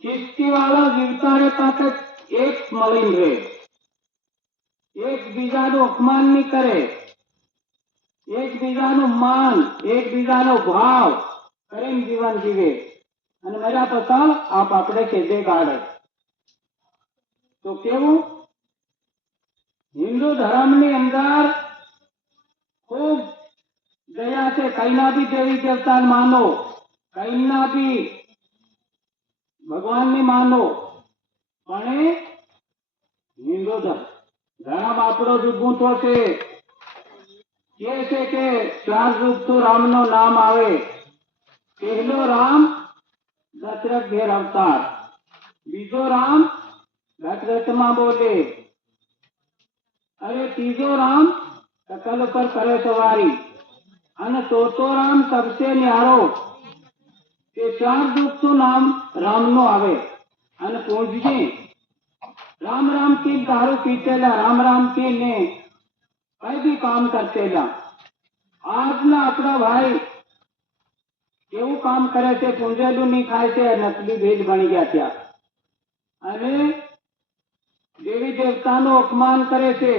ખિસ્તી વાળો જીવતા રહેતા તો એક મળીને રહે, એકબીજાનું અપમાન નહીં કરે, એકબીજાનું માન, એકબીજાનો ભાવ કરીને જીવન જીવે અને મજા પછી આપ આપણે કેદે કાઢે. તો કેવું હિન્દુ ધર્મની અંદર ખૂબ દયા છે. કઈના બી દેવી દેવતા માનો, કઈના બી ભગવાનની માનો, પણ હિન્દુ ધર્મ આપણો જુગૂઠો છે. કે 4 યુગથી રામનો નામ આવે. પહેલો રામ દશરથ ઘેર અવતાર, બીજો રામ દશરથમાં બોલે, અરે ત્રીજો રામ सकल पर करे सवारी અને ચોથો રામ सबसे न्यारो તે 4 દુઃખનું નામ રામનું આવે અને પૂજ્ય राम राम की दारू पीतेला, राम राम की ने कई भी काम करतेला. આજના આપણા ભાઈ કેવું કામ કરે છે, પૂંજેલું નહીં ખાય છે, નકલી ભેજ બની ગયા ત્યાં અને દેવી દેવતાનું અપમાન કરે છે,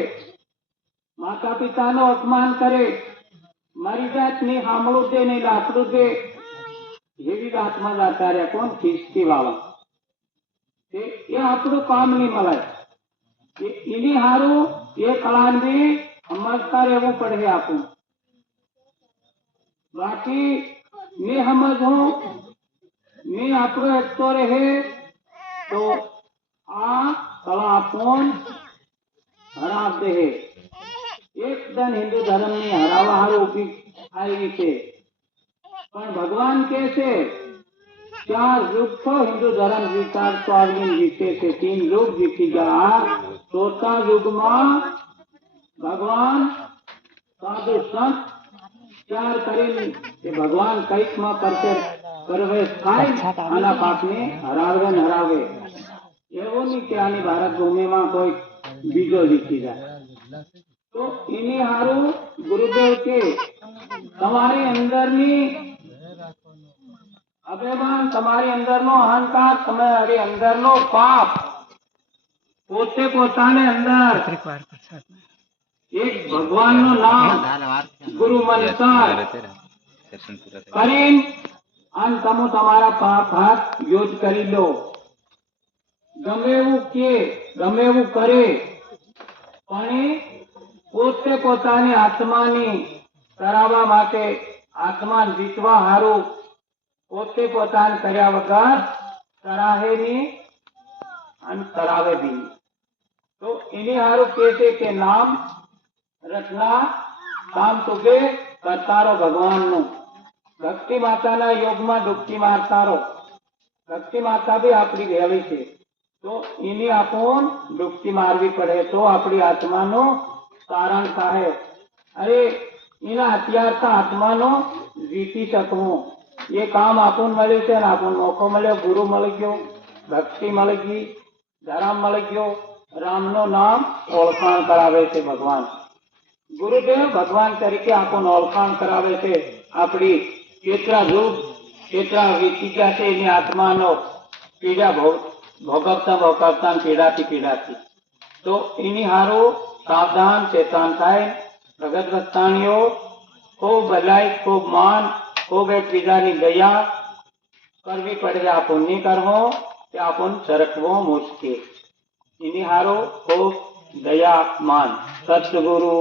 માતા પિતાનું અપમાન કરે, મારી જાત નહીં સાંભળું દે નહીં લાકડું દે એવી વાતમાં જતા રહ્યા. કોણ? ખિસ્તી વાળા. એ આપણું કામ નહીં મળે. એની હારું એ કળાને સમજતા રહેવું પડે આપણું. બાકી નહીં સમજવું નહીં આપણો એકતો રહે તો આ કળા આપણ હરાવ દે. એકદમ હિન્દુ ધર્મની હરાવા હારું ઉભી આવી છે. પણ ભગવાન કે છે 4 યુગ તો હિન્દુ ધર્મ વિચારતો આવીને જીતે છે. 3 યુગ જીતી ગયા. 4થા યુગમાં ભગવાન સાધુ સંત 4 કરીને એ ભગવાન કઈકમાં પ્રવેશ થાય આના પાપને હરાવે ને હરાવે. એવું નહીં કે આની ભારત ભૂમિમાં કોઈ બીજો જીતી જાય. તો એની હારું ગુરુદેવ કે તમારી અંદરની અભિમાન, તમારી અંદરનો અહંકાર, તમારી અંદરનો પાપ પોતે પોતાને અંદર એક ભગવાનનું નામ ગુરુ મંત્ર કરીને અને તમે તમારા પાપ હાથ યોજ કરી લો. ગમે એવું કે ગમે એવું કરે પણ પોતે પોતાની આત્માની તરાવવા માટે, આત્મા જીતવા હારું પોતે પોતાને કર્યા વગર તરાહે નહીં અને તરાવે બી. તો એની હારું કે છે કે નામ રચના કામ તુગે કરતારો ભગવાનનું. ભક્તિ માતાના યોગમાં ડૂબકી મારતારો. ભક્તિ માતા બી આપણી વહેલી છે તો એની આપણ ડૂબકી મારવી પડે તો આપણી આત્માનો તારણ થાય. અરે એના હથિયારતા આત્માનો જીતી શકવું. એ કામ આપણને મળ્યું છે ને આપણને મોકો મળ્યો, ગુરુ મળી ગયો, ભક્તિ મળી ગઈ, ધર્મ મળી ગયો, રામનું નામ ઓળખાણ કરાવે છે ભગવાન. ગુરુદેવ ભગવાન તરીકે આપણને ઓળખાણ કરાવે છે. આપણી કેટલા રૂપ કેટલા વીતી ગયા છે એની આત્માનો પીડા ભોગવતા પીડાથી. તો એની હારું સાવધાન ચેતન થાય. ભગત ભક્તાણીઓ ખૂબ ભલાઈ, ખૂબ માન, ખૂબ એકબીજાની દયા કરવી પડે. આપણ નહીં કરવો કે આપણ સરકવો મુશ્કેલ. એની હારો ખૂબ દયા માન. સતગુરુ